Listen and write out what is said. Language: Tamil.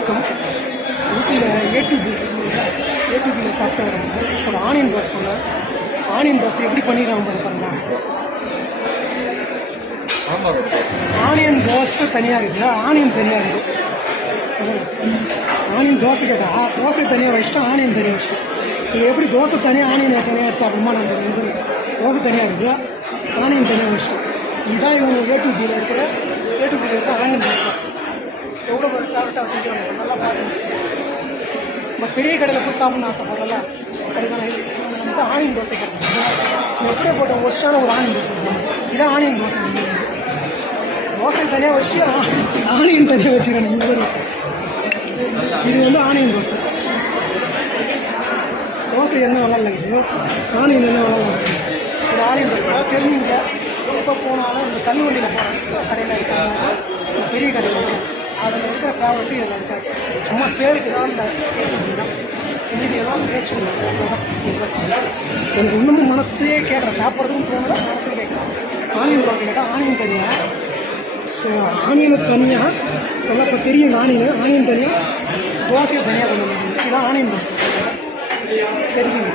வணக்கம். ஊட்டியில் ஏடிபியில் சாப்பிட்டு வரேங்க. ஒரு ஆனியன் தோசை சொன்னேன். ஆனியன் தோசை எப்படி பண்ணிடுறாங்க பாருங்க. ஆனியன் தோசை தனியாக இருக்குது, ஆனியன் தனியாக இருக்குது. ஆனியன் தோசை கேட்டால் தோசை தனியாக வச்சுட்டா ஆனியன் தனியாக வச்சுட்டேன். இது எப்படி தோசை தனியாக ஆனியன் தனியாக வச்சா அப்படிமா நான் தெரியும். தோசை தனியாக இருக்குது, ஆனியன் தனியாக வச்சுட்டேன். இதுதான் இவங்க ஏடிபியில் இருக்கிற ஆனியன் தோசை. எவ்வளோ கரெக்டாக செஞ்சுருவாங்க, நல்லா பார்த்துங்க. நம்ம பெரிய கடையில் போய் சாப்பிட்ணும் ஆசைப்படுறல, அதுக்கான இது ஆனியன் தோசை கிடைக்கும். எப்படியே போட்ட ஒஸ்டான ஒரு ஆனியன் தோசை. இதான் ஆனியன் தோசை. தோசை தனியாக வச்சு ஆனியன் தனியாக வச்சுக்கிறேன். இது வந்து ஆனியன் தோசை. தோசை என்ன விளாட்ல, இது ஆனியன் என்ன விளாட்ல. இது ஆனியன் தோசை தெரிஞ்சுங்க. எப்போ போனாலும் இந்த கல்வண்டியில் போகிற கடையில் இருக்காங்க, இந்த பெரிய கடையில் இருக்குது. அதில் இருக்கிற ப்ராடக்ட்டு இதில் இருக்காது. சும்மா பேருக்கு தான் இந்த தான் மீதி எல்லாம் வேஸ்ட் பண்ணுவாங்க. எனக்கு இன்னமும் மனசே கேட்குறேன், சாப்பிட்றதுக்கும் தோணல, மனசே கேட்குறேன். ஆனியன் தோசை கேட்டால் ஆனியன் தனியாக, ஆனியனை தனியாக நல்லா இப்போ தெரியும். ஆனியன் தனியாக, தோசையை தனியாக கொண்டு வந்து இதான் ஆனியன் தோசை தெரியுங்க.